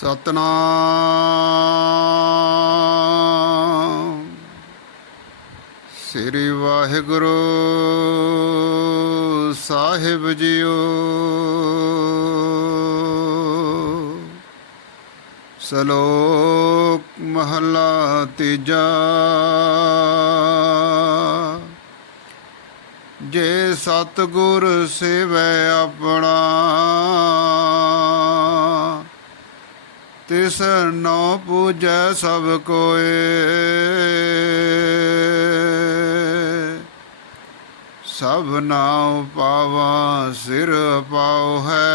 ਸਤਨਾਮ। ਸ੍ਰੀ ਵਾਹਿਗੁਰੂ ਸਾਹਿਬ ਜੀਓ। ਸ਼ਲੋਕ ਮਹਲਾ ਤੀਜਾ। ਜੇ ਸਤਗੁਰ ਸੇਵੈ ਆਪਣਾ ਤਿਸ ਨੋ ਪੂਜੈ ਸਭ ਕੋਏ। ਸਭ ਨਾਉ ਪਾਵਾ ਸਿਰ ਪਾਉ ਹੈ।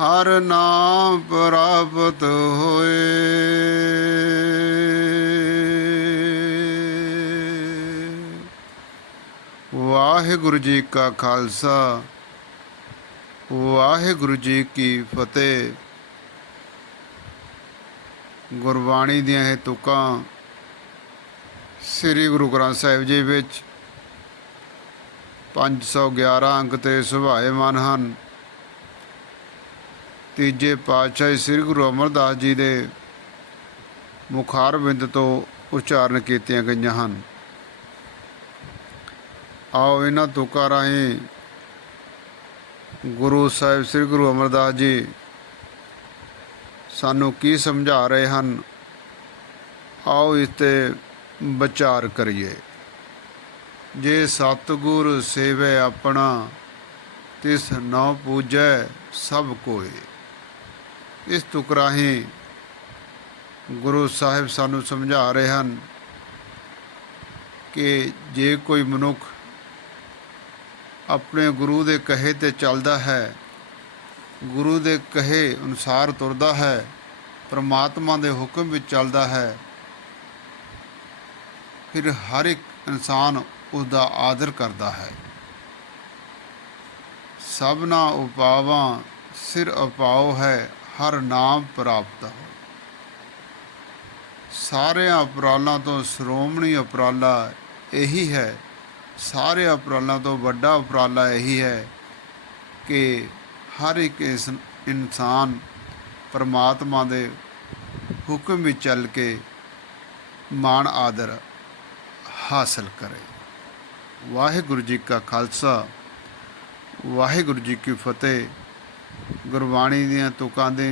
ਹਰ ਨਾਮ ਪ੍ਰਾਪਤ ਹੋਏ। ਵਾਹਿਗੁਰੂ ਜੀ ਕਾ ਖਾਲਸਾ। ਵਾਹਿਗੁਰੂ ਜੀ ਕੀ ਫਤਿਹ। ਗੁਰਬਾਣੀ ਦੀਆਂ ਇਹ ਤੁਕਾਂ ਸ੍ਰੀ ਗੁਰੂ ਗ੍ਰੰਥ ਸਾਹਿਬ ਜੀ ਵਿੱਚ 511 ਅੰਕ ਤੇ ਸੁਭਾਏਮਾਨ ਹਨ। ਤੀਜੇ ਪਾਤਸ਼ਾਹ ਸ੍ਰੀ ਗੁਰੂ ਅਮਰਦਾਸ ਜੀ ਦੇ ਮੁਖਾਰਬਿੰਦ ਤੋਂ ਉਚਾਰਨ ਕੀਤੀਆਂ ਗਈਆਂ ਹਨ। ਆਓ ਇਹਨਾਂ ਤੁਕਾਂ ਰਾਹੀਂ ਗੁਰੂ ਸਾਹਿਬ ਸ੍ਰੀ ਗੁਰੂ ਅਮਰਦਾਸ ਜੀ ਸਾਨੂੰ ਕੀ ਸਮਝਾ ਰਹੇ ਹਨ? ਆਓ ਇਸ ਤੇ ਵਿਚਾਰ ਕਰੀਏ। ਜੇ ਸਤਿਗੁਰ ਸੇਵੇ ਆਪਣਾ, ਤਿਸ ਨੌ ਪੂਜੈ ਸਭ ਕੋਏ। ਇਸ ਤੁਕ ਰਾਹੀਂ ਗੁਰੂ ਸਾਹਿਬ ਸਾਨੂੰ ਸਮਝਾ ਰਹੇ ਹਨ ਕਿ ਜੇ ਕੋਈ ਮਨੁੱਖ ਆਪਣੇ ਗੁਰੂ ਦੇ ਕਹੇ ਤੇ ਚੱਲਦਾ ਹੈ। ਗੁਰੂ ਦੇ ਕਹੇ ਅਨੁਸਾਰ ਤੁਰਦਾ ਹੈ। ਪਰਮਾਤਮਾ ਦੇ ਹੁਕਮ ਵਿੱਚ ਚੱਲਦਾ ਹੈ। ਫਿਰ ਹਰ ਇੱਕ ਇਨਸਾਨ ਉਸ ਦਾ ਆਦਰ ਕਰਦਾ ਹੈ। ਸਭਨਾ ਉਪਾਵਾਂ ਸਿਰ ਉਪਾਉ ਹੈ, ਹਰ ਨਾਮ ਪ੍ਰਾਪਤ ਹੋ। ਸਾਰਿਆਂ ਅਪਰਾਲਾਂ ਤੋਂ ਸ਼੍ਰੋਮਣੀ ਉਪਰਾਲਾ ਇਹੀ ਹੈ ਸਾਰੇ ਉਪਰਾਲਾਂ ਤੋਂ ਵੱਡਾ ਉਪਰਾਲਾ ਇਹੀ ਹੈ ਕਿ ਹਰ ਇੱਕ ਇਸ ਇਨਸਾਨ ਪਰਮਾਤਮਾ ਦੇ ਹੁਕਮ ਵਿੱਚ ਚੱਲ ਕੇ ਮਾਣ ਆਦਰ ਹਾਸਲ ਕਰੇ। ਵਾਹਿਗੁਰੂ ਜੀ ਕਾ ਖਾਲਸਾ, ਵਾਹਿਗੁਰੂ ਜੀ ਕੀ ਫਤਿਹ। ਗੁਰਬਾਣੀ ਦੀਆਂ ਤੁਕਾਂ ਦੇ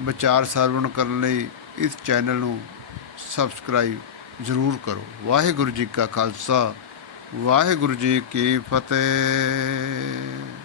ਵਿਚਾਰ ਸਰਵਣ ਕਰਨ ਲਈ ਇਸ ਚੈਨਲ ਨੂੰ ਸਬਸਕ੍ਰਾਈਬ ਜ਼ਰੂਰ ਕਰੋ। ਵਾਹਿਗੁਰੂ ਜੀ ਕਾ ਖਾਲਸਾ ਵਾਹਿਗੁਰੂ ਜੀ ਕੀ ਫਤਿਹ।